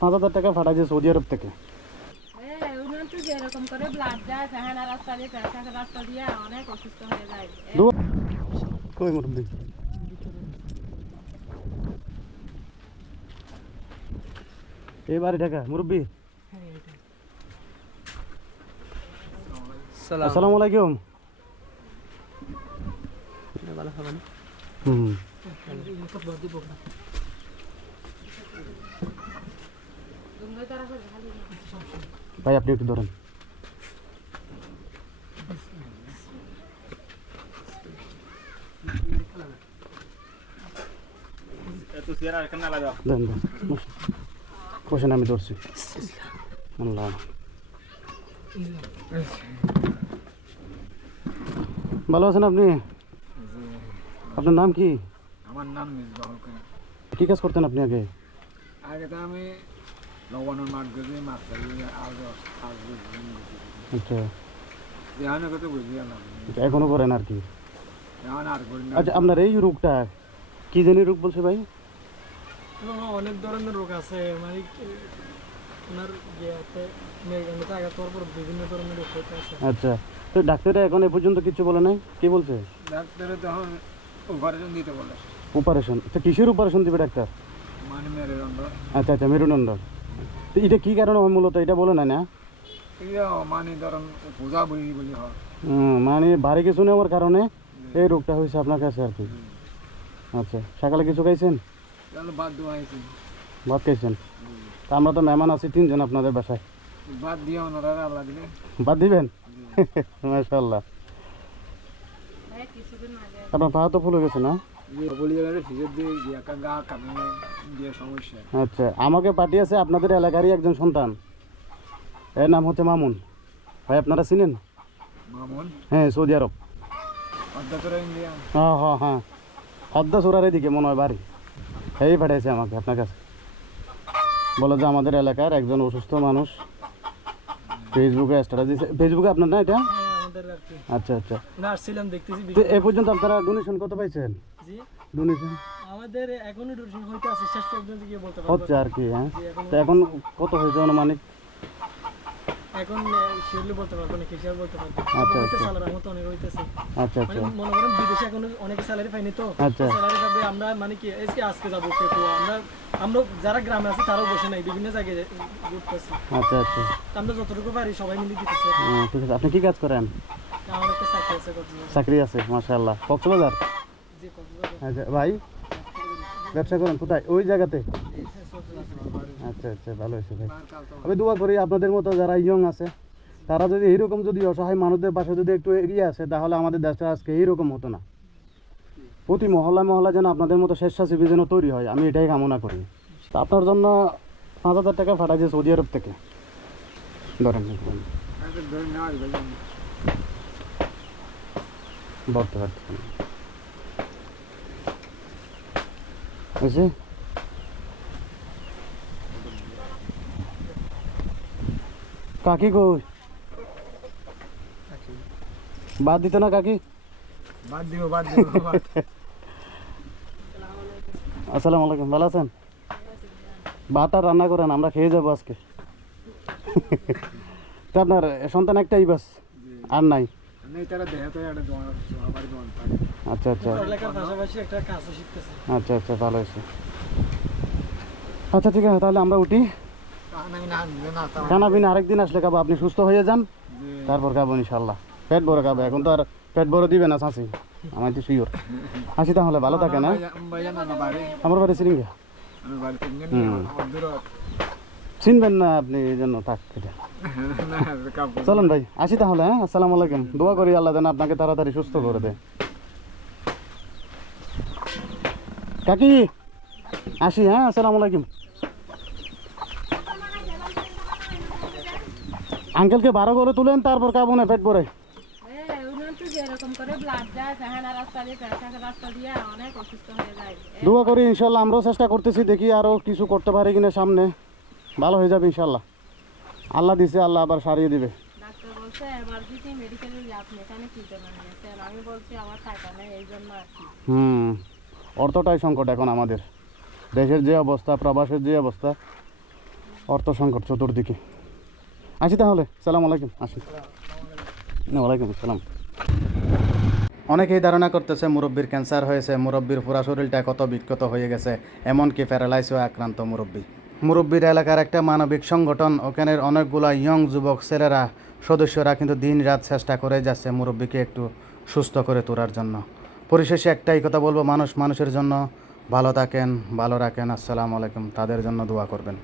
পাঁচ হাজার টাকা পাঠাইছে সৌদি আরব থেকে। কই মুরব্বী এই ঢাকা মুরব্বী। আসসালামু আলাইকুম। হুম। ভাই আপনি একটু ধরেন দেন দেন বসেন। বসেন আমি ধরছি আল্লাহ ভালো আছেন আপনি আপনার নাম কি আমার নাম মিসবাহুল করিম কি কাজ করতেন আপনি আগে আগে তো আমি লবণের মাঠ গেছি মাছ আচ্ছা এখন কত বুঝি আচ্ছা, এখনও করেন আর কি? এখন আর করি না আচ্ছা আপনার এই রোগটা কি জানি রোগ বলছে ভাই? অনেক ধরনের রোগ আছে মানে কি- আপনার ইয়েতে মেরুদণ্ডতে আঘাত হওয়ার পর বিভিন্ন ধরনের রোগ হইতে আছে। আচ্ছা তো ডাক্তারে এখন এ পর্যন্ত কিছু বলে নাই? কি বলছে? ডাক্তারে তখন অপারেশন দিতে বলে। অপারেশন আচ্ছা কিসের অপারেশন দিবে ডাক্তার? মানে মেরুদণ্ড। আচ্ছা আচ্ছা মেরুদণ্ড। তো এটা কি কারণে হয় মূলত? এটা বলে না? না মানে ধরুন পূজা বলি বলি হয়। মানে ভারী কিছু নেওয়ার কারণে এই রোগটা হয়েছে আপনার কাছে আর কি। আচ্ছা সকালে কিছু খাইছেন? ভাত খাইছেন? তা আমরা তো মেহমান আছি তিনজন আপনাদের বাসায়। বাদ দিয়ে ওনারা আল্লাহ দিলে বাদ দিবেন? মাশাল্লাহ আপনার পা তো ফুলে গেছে না? আচ্ছা আমাকে পাঠিয়েছে আপনাদের এলাকারই একজন সন্তান। এর নাম হচ্ছে মামুন। ভাই আপনারা চিনেন? মামুন? হ্যাঁ সৌদি আরব। হ্যাঁ হ্যাঁ হ্যাঁ হদ্দা সোরার এদিকে মনে হয় বাড়ি। এই পাঠিয়েছে আমাকে আপনার কাছে। বলো যে আমাদের এলাকার একজন অসুস্থ মানুষ ফেসবুকে স্ট্যাটাস দিয়েছে ফেসবুকে আপনার না এটা? আমাদের আর কি। আচ্ছা আচ্ছা। না আসছিলাম দেখতেছি তো এ পর্যন্ত আপনারা ডোনেশন কত পাইছেন? জি। ডোনেশন আমাদের এখনও ডোনেশন হইতে আছে শেষ পর্যন্ত গিয়ে বলতে পারব। হচ্ছে আর কি হ্যাঁ? তো এখন কত হয়েছে অনুমানিক? এখন শিওরলি বলতে পারব না বলতে পারব। আচ্ছা, হইতে আচ্ছা। স্যালারি মতো অনেক হইতেছে। আচ্ছা মানে আচ্ছা। মনে করেন বিদেশে এখন অনেক স্যালারি পাইনি তো। আচ্ছা। স্যালারি পাবে আমরা মানে কি যে আজকে যাব কেউ আমরা আমরা যারা গ্রামে আছি তারাও বসে নাই বিভিন্ন জায়গায় ঘুরতেছি। আচ্ছা আচ্ছা। আমরা যতটুকু পারি সবাই মিলে দিতেছি। ঠিক আছে। আপনি কি কাজ করেন? আমার একটা চাকরি আছে চাকরি আছে মাশাআল্লাহ। কক্সবাজার? জি কক্সবাজার। আচ্ছা ভাই ব্যবসা করেন কোথায়? ওই জায়গাতে? আচ্ছা আচ্ছা ভালো হয়েছে ভাই। আমি দোয়া করি আপনাদের মতো যারা ইয়ং আছে, তারা যদি এইরকম যদি অসহায় মানুষদের পাশে যদি একটু এগিয়ে আসে, তাহলে আমাদের দেশটা আজকে এইরকম হতো না। প্রতি মহল্লা মহল্লা যেন আপনাদের মতো স্বেচ্ছাসেবী যেন তৈরি হয়, আমি এটাই কামনা করি। আপনার জন্য পাঁচ হাজার টাকা পাঠাইছে সৌদি আরব থেকে। ধরেন যাবে বলতে পারছি না। হয়েছে কাকি কই বাদ দিত না কাকি? বাদ দিব বাদ দিব আসসালামু আলাইকুম ভালো আছেন? ভাত আর রান্না করেন আমরা খেয়ে যাব আজকে। তো আপনার সন্তান একটাই বাস আর নাই? আচ্ছা আচ্ছা। আচ্ছা আচ্ছা ভালো হয়েছে। আচ্ছা ঠিক আছে তাহলে আমরা উঠি। খানা পিনা আরেকদিন আসলে খাব। আপনি সুস্থ হয়ে যান, তারপর খাব ইনশাল্লাহ পেট ভরে খাব। এখন তো আর পেট ভরে দিবে না চাষি আমার তো শিওর হাসি তাহলে, ভালো থাকে না বাড়ি আমার বাড়ি সিরিঙ্গা। বাড়ি চিনবেন না আপনি, এই জন্য কাপ চলুন ভাই, আসি তাহলে হ্যাঁ? আসসালামু আলাইকুম। দোয়া করি আল্লাহ যেন আপনাকে তাড়াতাড়ি সুস্থ করে দেয়। কাকি! আসি হ্যাঁ? আসসালামু আলাইকুম। আঙ্কেলকে বারো করে তুলেন তারপর খাব না পেট ভরে। হ্যাঁ দিয়ে করি ইনশাল্লাহ আমরাও চেষ্টা করতেছি দেখি আরও কিছু করতে পারি কিনা সামনে। ভালো হয়ে যাবে ইনশাল্লাহ। আল্লাহ দিছে আল্লাহ আবার সারিয়ে দিবে। হুম অর্থটাই সংকট এখন আমাদের। দেশের যে অবস্থা প্রবাসের যে অবস্থা অর্থ সংকট চতুর্দিকে। আসি তাহলে, সালাম আলাইকুম আসি ওয়ালাইকুম আসসালাম। অনেকেই ধারণা করতেছে মুরব্বীর ক্যান্সার হয়েছে, মুরব্বীর পুরা শরীরটা কত বিক্ষত হয়ে গেছে, এমনকি প্যারালাইস আক্রান্ত মুরব্বী। মুরব্বীর এলাকার একটা মানবিক সংগঠন ওখানের অনেকগুলা ইয়ং যুবক ছেলেরা, সদস্যরা কিন্তু দিন রাত চেষ্টা করে যাচ্ছে মুরব্বীকে একটু সুস্থ করে তোলার জন্য। পরিশেষে একটাই কথা বলব, মানুষ মানুষের জন্য ভালো থাকেন, ভালো রাখেন, আসসালামু আলাইকুম, তাদের জন্য দোয়া করবেন।